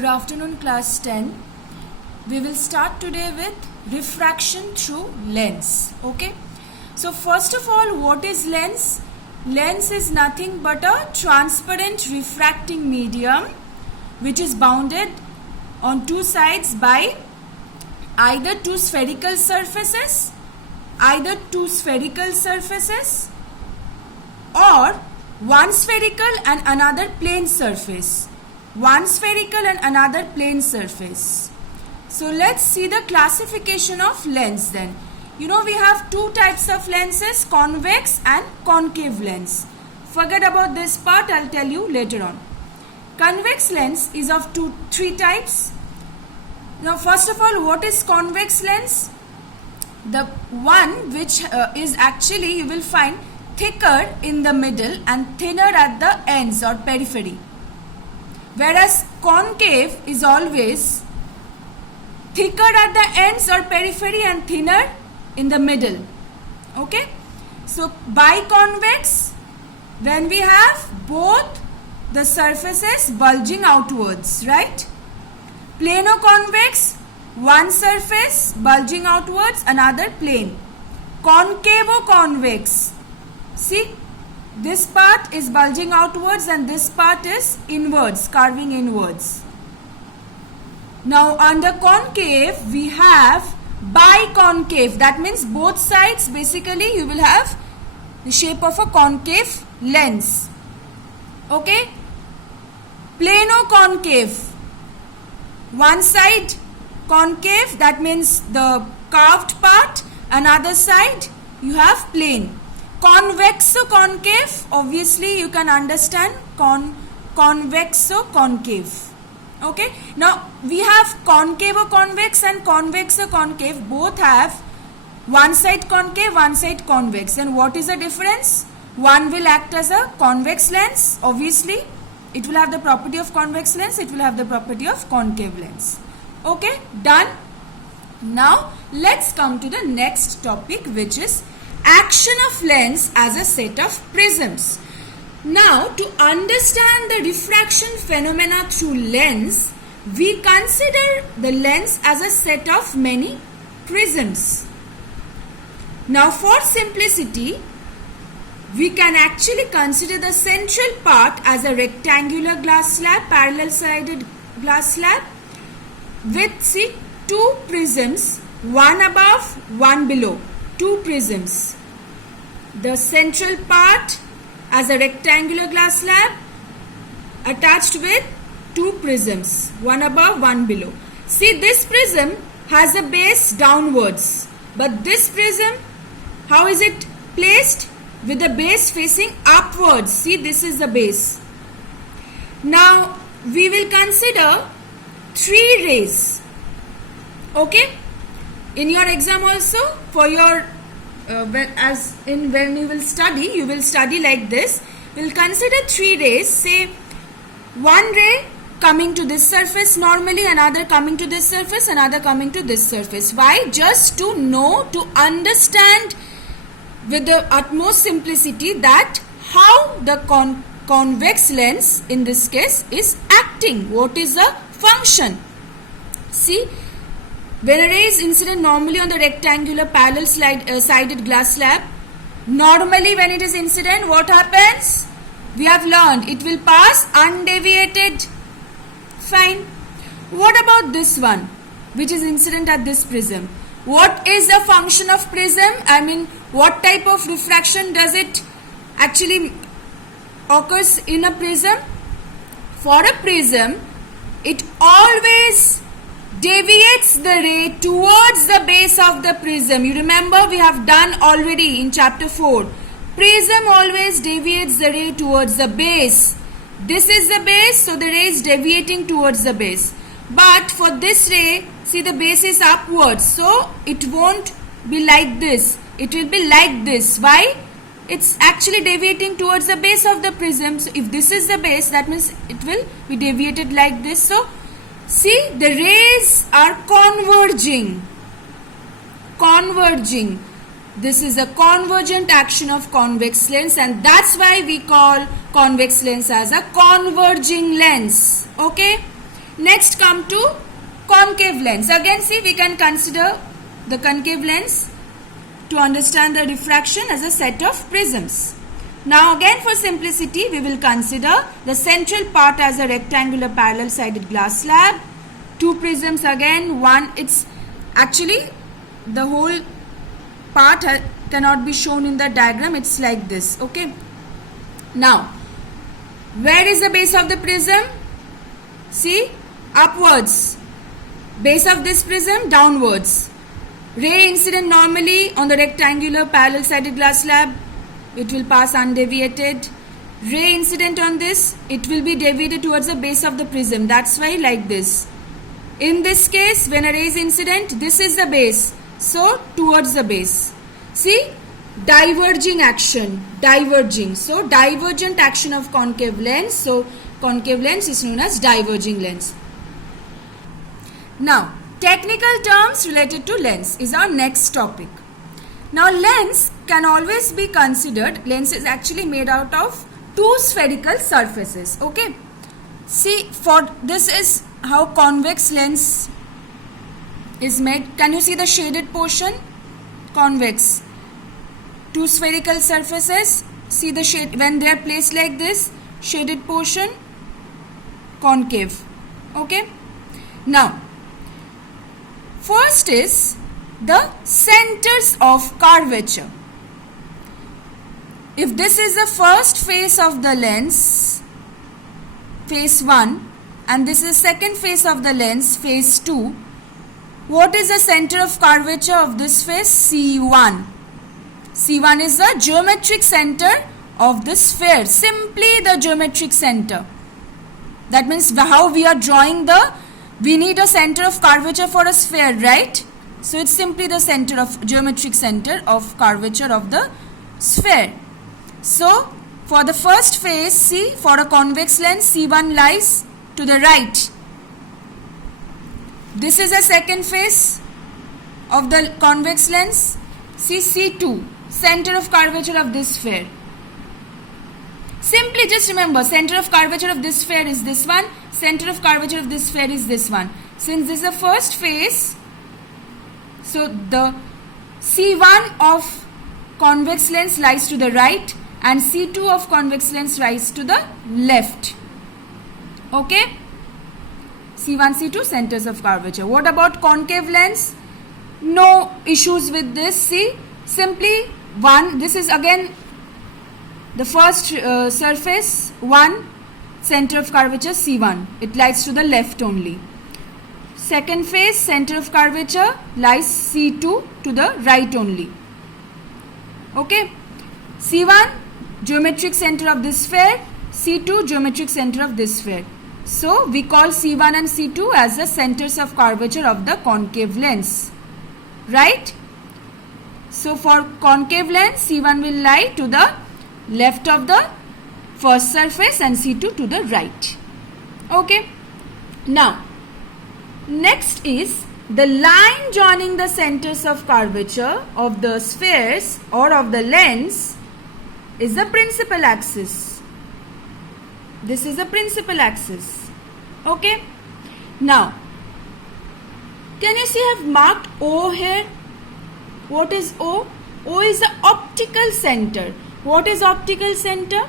Good afternoon, class 10. We will start today with refraction through lens. Okay. So first of all, what is lens? Lens is nothing but a transparent refracting medium which is bounded on two sides by either two spherical surfaces or one spherical and another plane surface. So let's see the classification of lens then. You know, we have two types of lenses, convex and concave lens. Forget about this part, I'll tell you later on. Convex lens is of three types. Now first of all, what is convex lens? The one which is actually, you will find, thicker in the middle and thinner at the ends or periphery. Whereas concave is always thicker at the ends or periphery and thinner in the middle. Okay. So biconvex, when we have both the surfaces bulging outwards, right? Plano-convex, one surface bulging outwards, another plane. Concavo-convex, see, this part is bulging outwards and this part is inwards, curving inwards. Now under concave we have biconcave, that means both sides basically you will have the shape of a concave lens. Okay. Plano-concave, one side concave, that means the carved part, another side you have plane. Convexo-concave, obviously you can understand convexo-concave. Okay. Now we have concavo-convex and convexo-concave, both have one side concave, one side convex. And what is the difference? One will act as a convex lens, obviously it will have the property of convex lens, it will have the property of concave lens. Okay, done. Now let's come to the next topic, which is action of lens as a set of prisms. Now to understand the diffraction phenomena through lens, we consider the lens as a set of many prisms. Now for simplicity, we can actually consider the central part as a rectangular glass slab, parallel sided glass slab with, see, two prisms, one above, one below, two prisms. The central part as a rectangular glass slab attached with two prisms, one above, one below. See, this prism has a base downwards, but this prism, how is it placed? With the base facing upwards. See, this is the base. Now we will consider three rays. Okay, in your exam also, for your when you will study like this. We'll consider three rays. Say one ray coming to this surface normally, another coming to this surface, another coming to this surface. Why? Just to know, to understand with the utmost simplicity that how the convex lens in this case is acting. What is the function? See, when a ray is incident normally on the rectangular parallel sided glass slab, normally when it is incident, what happens? We have learned it will pass undeviated. Fine. What about this one, which is incident at this prism? What is the function of prism? I mean, what type of refraction does it actually occurs in a prism? For a prism, it always deviates the ray towards the base of the prism. You remember, we have done already in chapter 4. Prism always deviates the ray towards the base. This is the base, so the ray is deviating towards the base. But for this ray, see, the base is upwards, so it won't be like this. It will be like this. Why? It's actually deviating towards the base of the prism. So if this is the base, that means it will be deviated like this. So see, the rays are converging. This is a convergent action of convex lens, and that's why we call convex lens as a converging lens. Okay. Next come to concave lens. Again see, we can consider the concave lens to understand the diffraction as a set of prisms. Now again for simplicity we will consider the central part as a rectangular parallel sided glass slab. Two prisms again, one, it's actually the whole part cannot be shown in the diagram, it's like this. Okay, now where is the base of the prism? See, upwards, base of this prism downwards. Ray incident normally on the rectangular parallel sided glass slab, it will pass undeviated. Ray incident on this, it will be deviated towards the base of the prism, that's why like this. In this case, when a ray is incident, this is the base, so towards the base. See, diverging action, diverging, so divergent action of concave lens, so concave lens is known as diverging lens. Now technical terms related to lens is our next topic. Now lens can always be considered, lens is actually made out of two spherical surfaces. Okay, see, for this is how convex lens is made. Can you see the shaded portion? Convex, two spherical surfaces, see the shade when they are placed like this, shaded portion, concave. Okay, now first is the centers of curvature. If this is the first face of the lens, face 1, and this is the second face of the lens, face 2, what is the center of curvature of this face? C1. C1 is the geometric center of the sphere, simply the geometric center. That means how we are drawing we need a center of curvature for a sphere, right? So it's simply the center of geometric center of curvature of the sphere. So for the first face, see, for a convex lens, C1 lies to the right. This is the second face of the convex lens. See, C2, center of curvature of this sphere. Simply just remember, center of curvature of this sphere is this one, center of curvature of this sphere is this one. Since this is the first face, so the C1 of convex lens lies to the right and C2 of convex lens lies to the left. Okay, C1, C2 centers of curvature. What about concave lens? No issues with this. See, simply one, this is again the first surface, 1, center of curvature C1, it lies to the left only. Second face, center of curvature lies C2 to the right only. Okay, C1 geometric center of this sphere, C2 geometric center of this sphere. So we call C1 and C2 as the centers of curvature of the concave lens, right? So for concave lens, C1 will lie to the left of the first surface and C2 to the right. Okay, now next is the line joining the centers of curvature of the spheres or of the lens is the principal axis. This is the principal axis. Okay, now can you see I have marked O here? What is O? O is the optical center. What is optical center?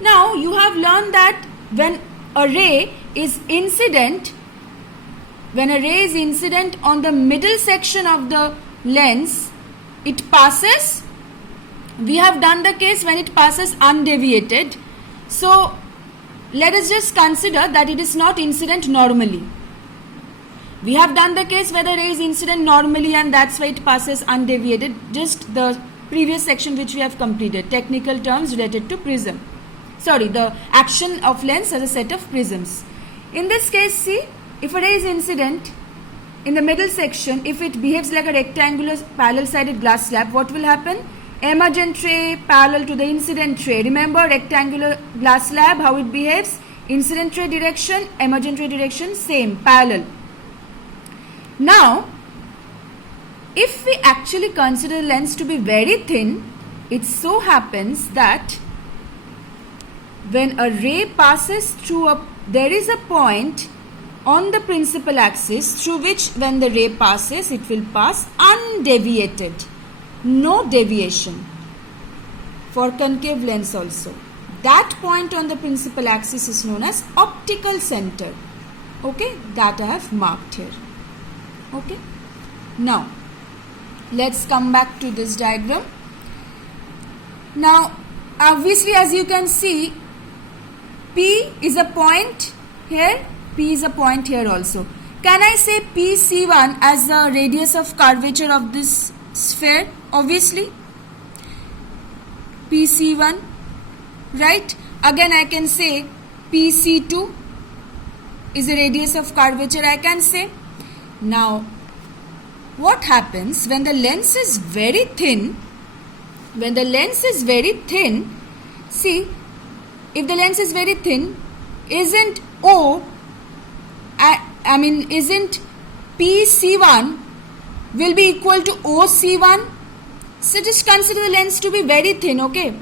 Now you have learned that when a ray is incident, on the middle section of the lens, it passes, we have done the case when it passes undeviated. So let us just consider that it is not incident normally. We have done the case where the ray is incident normally and that's why it passes undeviated, just the previous section which we have completed, technical terms related to prism. Sorry, the action of lens as a set of prisms. In this case, see, if a ray is incident in the middle section, if it behaves like a rectangular parallel sided glass slab, what will happen? Emergent ray parallel to the incident ray. Remember rectangular glass slab, how it behaves? Incident ray direction, emergent ray direction, same, parallel. Now, if we actually consider lens to be very thin, it so happens that when a ray passes through there is a point on the principal axis through which when the ray passes, it will pass undeviated, no deviation. For concave lens also, that point on the principal axis is known as optical center. Okay, that I have marked here. Okay, now let's come back to this diagram. Now obviously, as you can see, P is a point here, P is a point here also. Can I say PC1 as the radius of curvature of this sphere? Obviously, PC1, right? Again, I can say PC2 is the radius of curvature, I can say. Now, what happens when the lens is very thin? When the lens is very thin, see, if the lens is very thin, isn't isn't PC1 will be equal to OC1? So just consider the lens to be very thin, okay?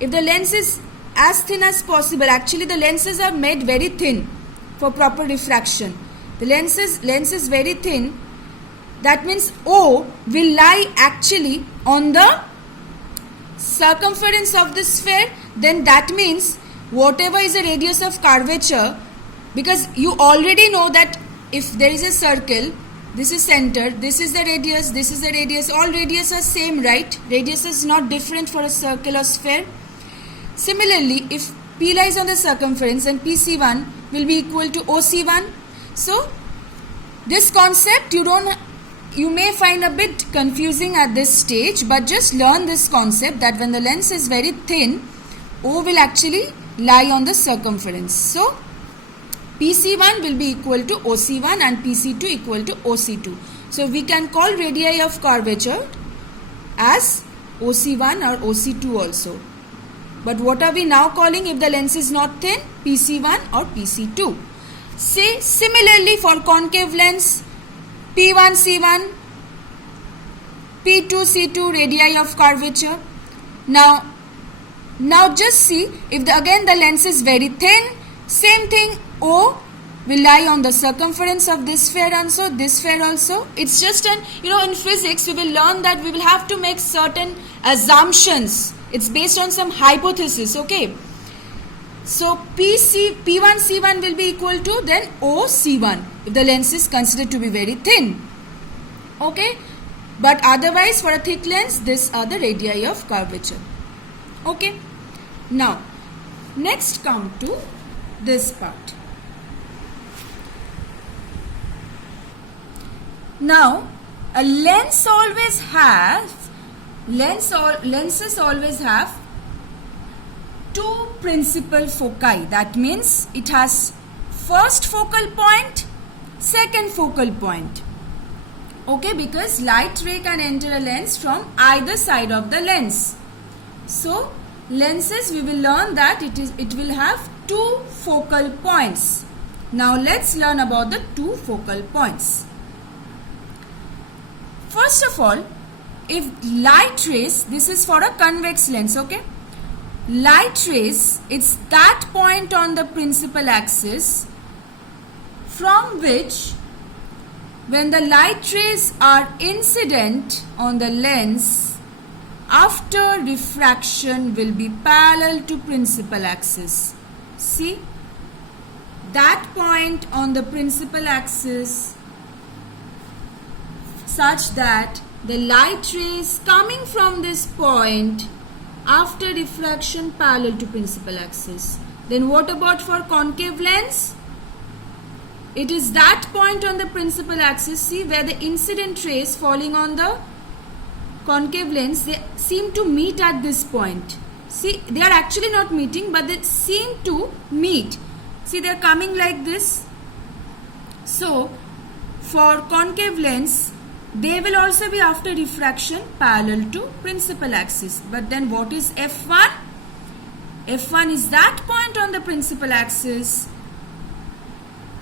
If the lens is as thin as possible, actually the lenses are made very thin for proper refraction. The lens is very thin, that means O will lie actually on the circumference of the sphere. Then that means whatever is the radius of curvature, because you already know that if there is a circle, this is center, this is the radius, this is the radius, all radius are same, right? Radius is not different for a circle or sphere. Similarly, if P lies on the circumference, then PC1 will be equal to OC1. So this concept you may find a bit confusing at this stage, but just learn this concept that when the lens is very thin, O will actually lie on the circumference. So PC1 will be equal to OC1 and PC2 equal to OC2. So we can call radii of curvature as OC1 or OC2 also. But what are we now calling if the lens is not thin? PC1 or PC2. Say similarly for concave lens, P1 C1, P2 C2 radii of curvature. Now just see, if again the lens is very thin, same thing, O will lie on the circumference of this sphere and so this sphere also. It's just in physics we will learn that we will have to make certain assumptions. It's based on some hypothesis, okay? So P1 C1 will be equal to then O C1 if the lens is considered to be very thin, okay? But otherwise for a thick lens, these are the radii of curvature, okay? Now next come to this part. Now a lenses always have two principal foci. That means it has first focal point, second focal point, okay, because light ray can enter a lens from either side of the lens. So lenses, we will learn that it will have two focal points. Now let's learn about the two focal points. First of all, if light rays, this is for a convex lens, okay? Light rays, it's that point on the principal axis from which when the light rays are incident on the lens, after refraction will be parallel to principal axis. See, that point on the principal axis such that the light rays coming from this point after refraction parallel to principal axis. Then what about for concave lens? It is that point on the principal axis, see, where the incident rays falling on the concave lens, they seem to meet at this point. See, they are actually not meeting, but they seem to meet. See, they are coming like this. So for concave lens, they will also be after refraction parallel to principal axis. But then what is F1? F1 is that point on the principal axis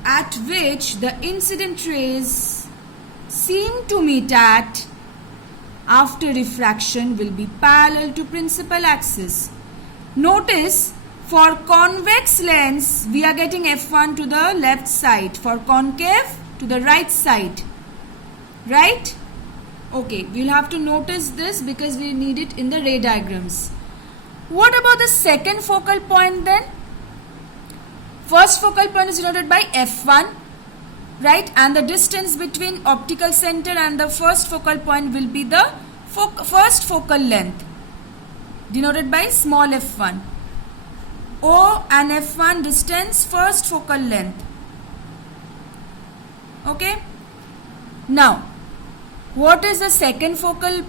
at which the incident rays seem to meet at after refraction will be parallel to principal axis. Notice For convex lens, we are getting F1 to the left side. For concave, to the right side. Right? Okay, we'll have to notice this because we need it in the ray diagrams. What about the second focal point then? First focal point is denoted by F1, right? And the distance between optical center and the first focal point will be the first focal length, denoted by small f1. O and f1 distance, first focal length. Okay? Now, what is the second focal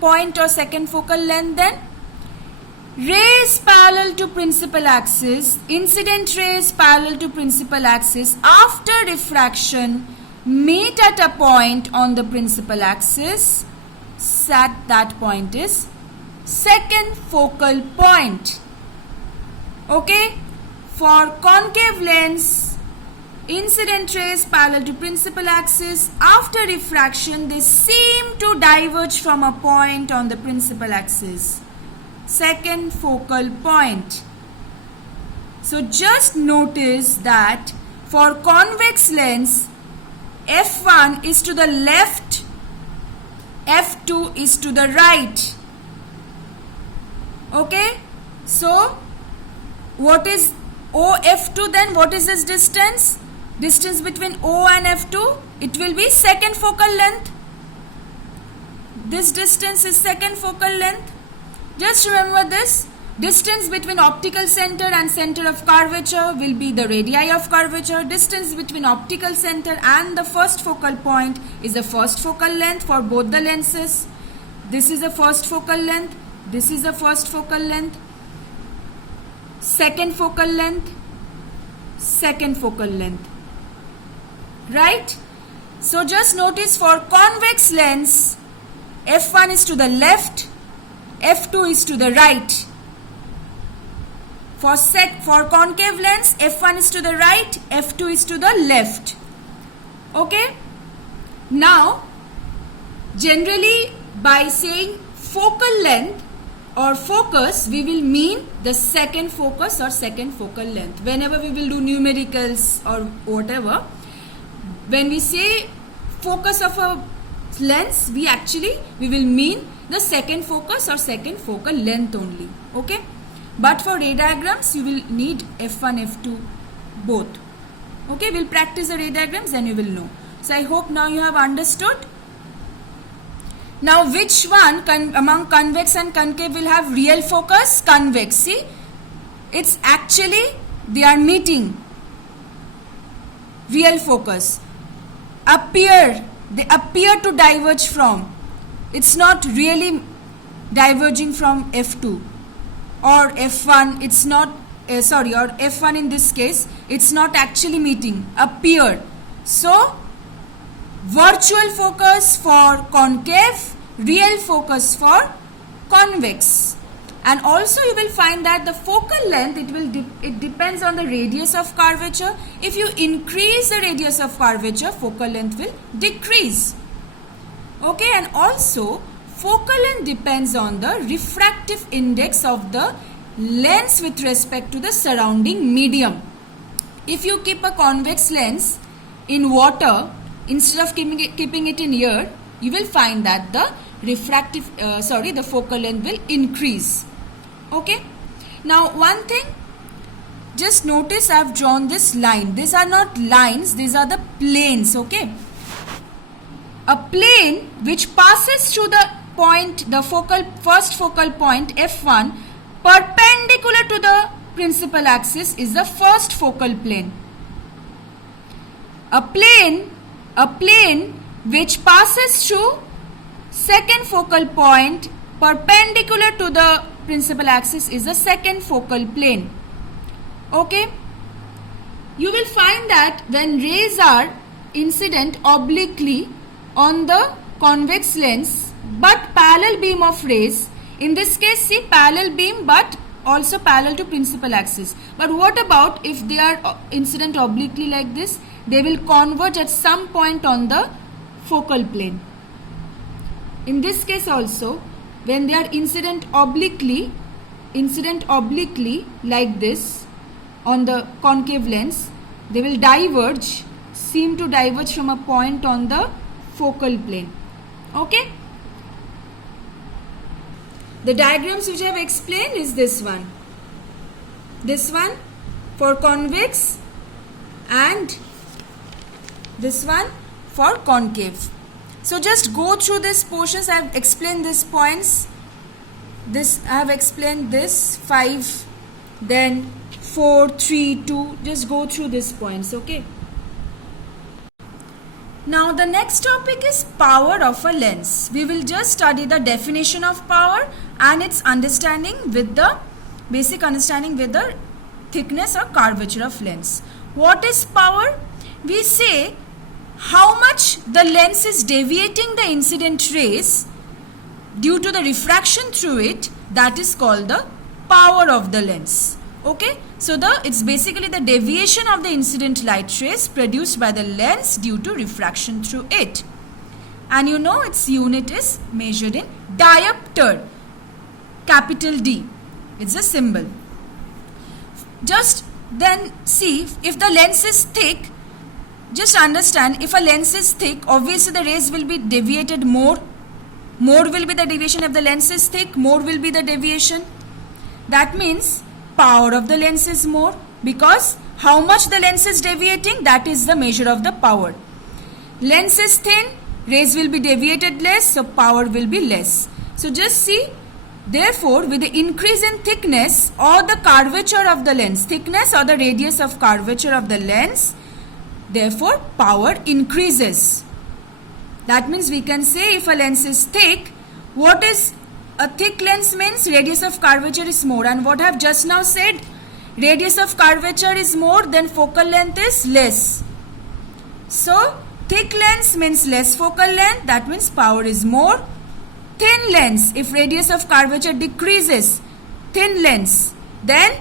point or second focal length then? Rays parallel to principal axis, incident rays parallel to principal axis after refraction meet at a point on the principal axis. That point is second focal point. Okay? For concave lens, incident rays parallel to principal axis after refraction, they seem to diverge from a point on the principal axis. Second focal point. So just notice that for convex lens, f1 is to the left, f2 is to the right. Okay? So what is OF2 then? What is this distance? Distance between O and F2? It will be second focal length. This distance is second focal length. Just remember this. Distance between optical center and center of curvature will be the radii of curvature. Distance between optical center and the first focal point is the first focal length for both the lenses. This is the first focal length. This is the first focal length. Second focal length. Second focal length. Right? So just notice for convex lens, f1 is to the left, f2 is to the right. For concave lens, f1 is to the right, f2 is to the left. Okay? Now, generally by saying focal length or focus, we will mean the second focus or second focal length. Whenever we will do numericals or whatever, when we say focus of a lens, we will mean the second focus or second focal length only. Okay? But for ray diagrams, you will need f1, f2 both. Okay? We'll practice the ray diagrams, then you will know. So I hope now you have understood. Now which one among convex and concave will have real focus? Convex. See? It's actually, they are meeting. Real focus. They appear to diverge from. It's not really diverging from f2 or f1. It's not, or f1 in this case, it's not actually meeting. Appear. So, virtual focus for concave, real focus for convex. And also you will find that the focal length, it depends on the radius of curvature. If you increase the radius of curvature, focal length will decrease. Okay, and also focal length depends on the refractive index of the lens with respect to the surrounding medium. If you keep a convex lens in water, instead of keeping it in air, you will find that the the focal length will increase. Okay. Now one thing, just notice I have drawn this line. These are not lines, these are the planes. Okay. A plane which passes through the point, the first focal point F1, perpendicular to the principal axis is the first focal plane. A plane which passes through second focal point perpendicular to the principal axis is the second focal plane. Okay? You will find that when rays are incident obliquely on the convex lens but parallel beam of rays, in this case see parallel beam but also parallel to principal axis. But what about if they are incident obliquely like this? They will converge at some point on the focal plane. In this case also, when they are incident obliquely, incident obliquely like this on the concave lens, they will diverge, seem to diverge from a point on the focal plane. Okay? The diagrams which I have explained is this one for convex and this one for concave. So just go through these portions. I have explained these points. I have explained this 5, then 4, 3, 2. Just go through these points, okay? Now the next topic is power of a lens. We will just study the definition of power and its understanding with the basic understanding with the thickness or curvature of lens. What is power? We say how much the lens is deviating the incident rays due to the refraction through it, that is called the power of the lens. Okay, so it's basically the deviation of the incident light rays produced by the lens due to refraction through it. And you know its unit is measured in diopter, capital D. It's a symbol. Just then see, if the lens is thick, just understand, if a lens is thick, obviously the rays will be deviated more. More will be the deviation. If the lens is thick, more will be the deviation. That means power of the lens is more, because how much the lens is deviating, that is the measure of the power. Lens is thin, rays will be deviated less, so power will be less. So just see, therefore with the increase in thickness or the curvature of the lens, thickness or the radius of curvature of the lens, therefore power increases. That means we can say if a lens is thick, what is a thick lens means? Radius of curvature is more. And what I have just now said, radius of curvature is more, then focal length is less. So thick lens means less focal length, that means power is more. Thin lens, if radius of curvature decreases, thin lens, then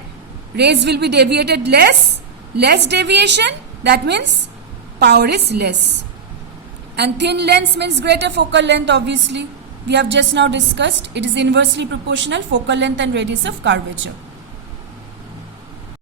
rays will be deviated less deviation, that means power is less. And thin lens means greater focal length, obviously. We have just now discussed, it is inversely proportional, focal length and radius of curvature.